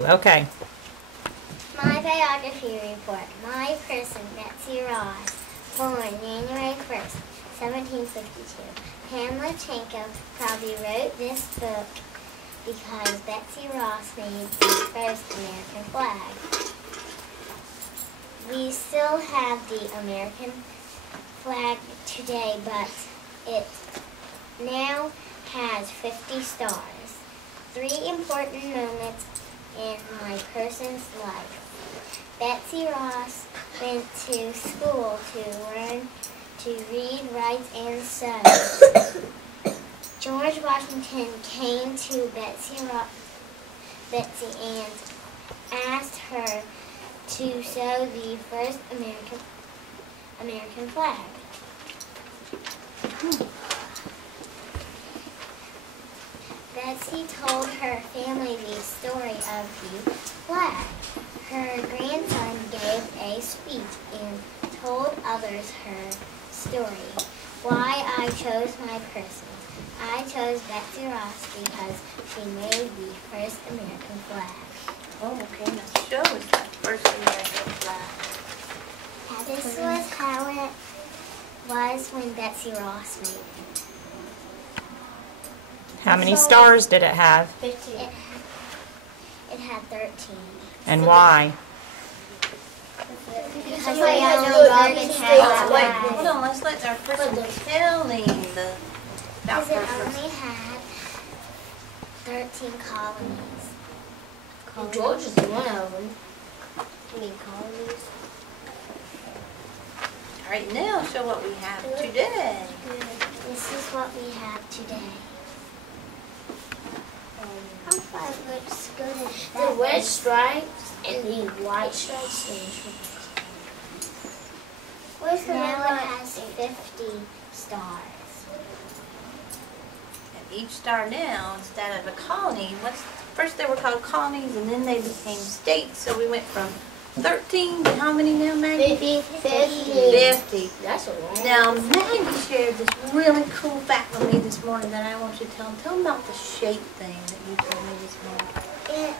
Okay. My biography report. My person, Betsy Ross, born January 1st, 1762. Pamela probably wrote this book because Betsy Ross made the first American flag. We still have the American flag today, but it now has 50 stars. 3 important moments in my person's life. Betsy Ross went to school to learn to read, write, and sew. George Washington came to Betsy and asked her to sew the first American flag. Betsy told her family the story of the flag. Her grandson gave a speech and told others her story. Why I chose my person. I chose Betsy Ross because she made the first American flag. Oh, okay. Now show us that first American flag. This was how it was when Betsy Ross made it. How many stars did it have? 15. It had 13. And why? Because I had Wait, hold on. Let's let our person tell me about because it first. only had 13 colonies. George is one of them. I mean, colonies. All right, now show what we have today. This is what we have today. How far looks good as that? The red stripes and the white stripes stand for. Where's the now it has 50 stars. And each star now, instead of a colony, first they were called colonies and then they became states. So we went from 13 to how many now, Maggie? 50. That's a lot. Now, Maggie shared this really cool fact with me this morning that I want you to tell them. Tell them about the shape thing that you told me this morning.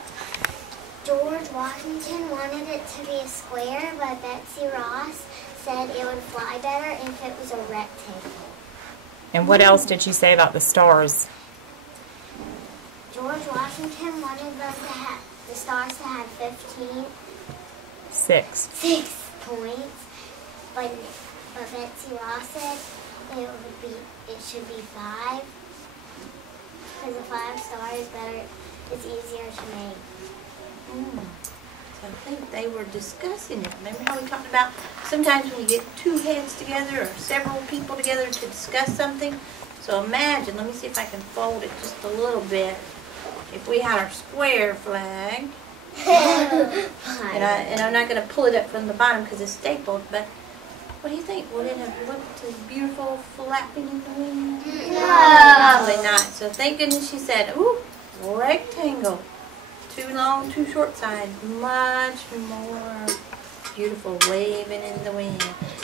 George Washington wanted it to be a square, but Betsy Ross said it would fly better if it was a rectangle. And what else did she say about the stars? George Washington wanted the stars to have 6. 6 points, but Betsy Ross said it should be 5 because a 5-star is better. It's easier to make. So I think they were discussing it. Remember how we talked about sometimes when you get 2 heads together or several people together to discuss something? So imagine, let me see if I can fold it just a little bit. If we had our square flag, and I'm not going to pull it up from the bottom because it's stapled, but what do you think? Would it have looked as beautiful flapping in the wind? No. Probably not. So thank goodness she said, ooh, rectangle. Too long, too short side. Much more beautiful waving in the wind.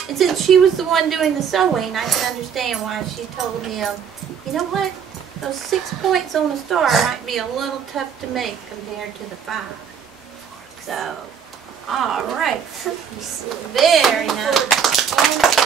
And since she was the one doing the sewing, I can understand why she told him, you know what? Those 6 points on a star might be a little tough to make compared to the 5. So, all right. Very nice.